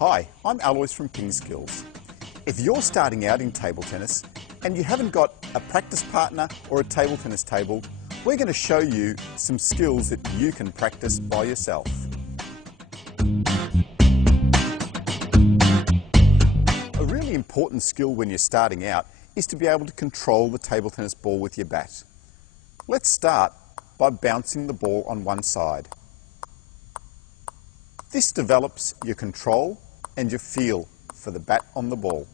Hi, I'm Alois from King Skills. If you're starting out in table tennis and you haven't got a practice partner or a table tennis table, we're going to show you some skills that you can practice by yourself. A really important skill when you're starting out is to be able to control the table tennis ball with your bat. Let's start by bouncing the ball on one side. This develops your control and your feel for the bat on the ball.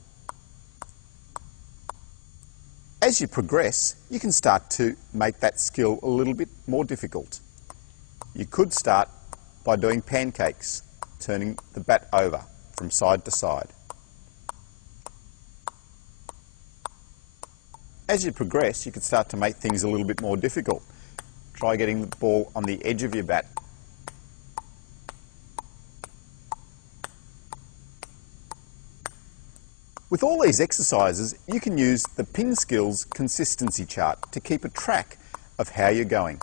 As you progress, you can start to make that skill a little bit more difficult. You could start by doing pancakes, turning the bat over from side to side. As you progress, you can start to make things a little bit more difficult. Try getting the ball on the edge of your bat. With all these exercises, you can use the Pin Skills consistency chart to keep a track of how you're going.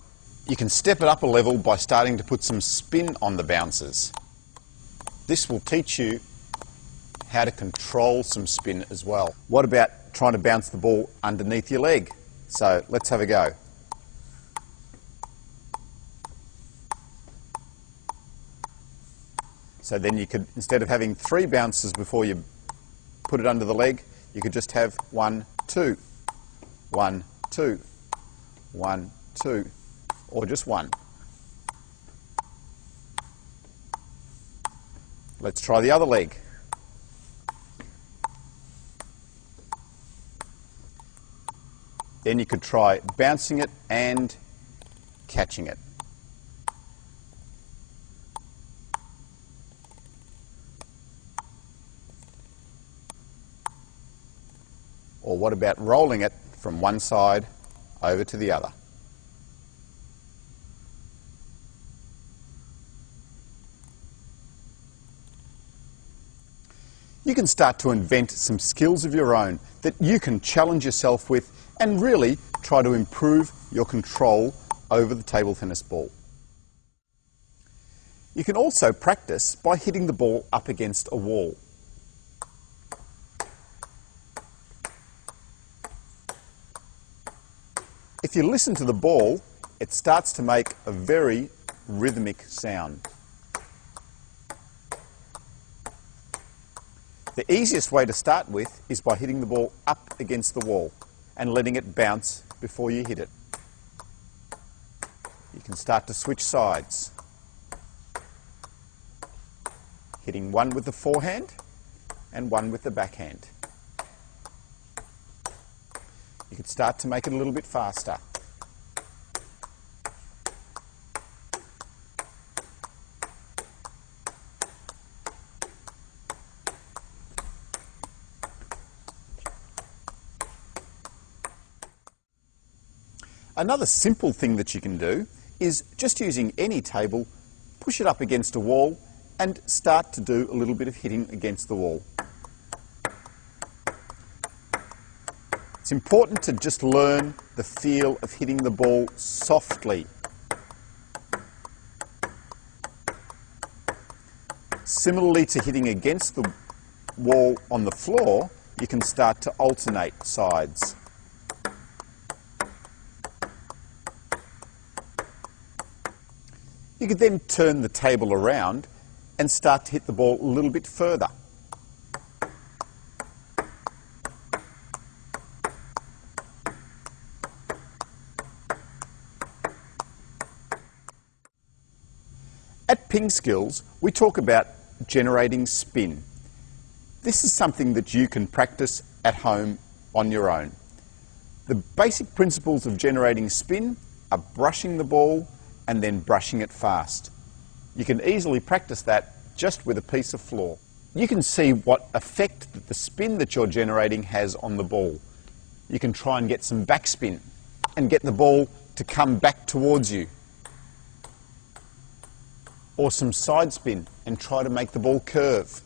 You can step it up a level by starting to put some spin on the bounces. This will teach you how to control some spin as well. What about trying to bounce the ball underneath your leg? So let's have a go. So then you could, instead of having 3 bounces before you put it under the leg, you could just have 1, 2, 1, 2, 1, 2, or just 1. Let's try the other leg. Then you could try bouncing it and catching it. Or what about rolling it from one side over to the other? You can start to invent some skills of your own that you can challenge yourself with and really try to improve your control over the table tennis ball. You can also practice by hitting the ball up against a wall. If you listen to the ball, it starts to make a very rhythmic sound. The easiest way to start with is by hitting the ball up against the wall and letting it bounce before you hit it. You can start to switch sides, hitting one with the forehand and one with the backhand. You could start to make it a little bit faster. Another simple thing that you can do is just using any table, push it up against a wall and start to do a little bit of hitting against the wall. It's important to just learn the feel of hitting the ball softly. Similarly to hitting against the wall on the floor, you can start to alternate sides. You could then turn the table around and start to hit the ball a little bit further. At Ping Skills, we talk about generating spin. This is something that you can practice at home on your own. The basic principles of generating spin are brushing the ball and then brushing it fast. You can easily practice that just with a piece of floor. You can see what effect that the spin that you're generating has on the ball. You can try and get some backspin and get the ball to come back towards you. Or some side spin and try to make the ball curve.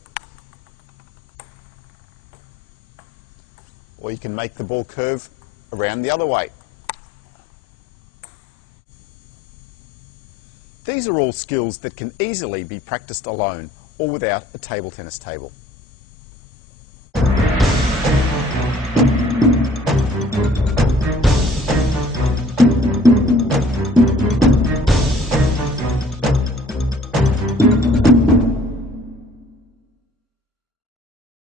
Or you can make the ball curve around the other way. These are all skills that can easily be practiced alone or without a table tennis table.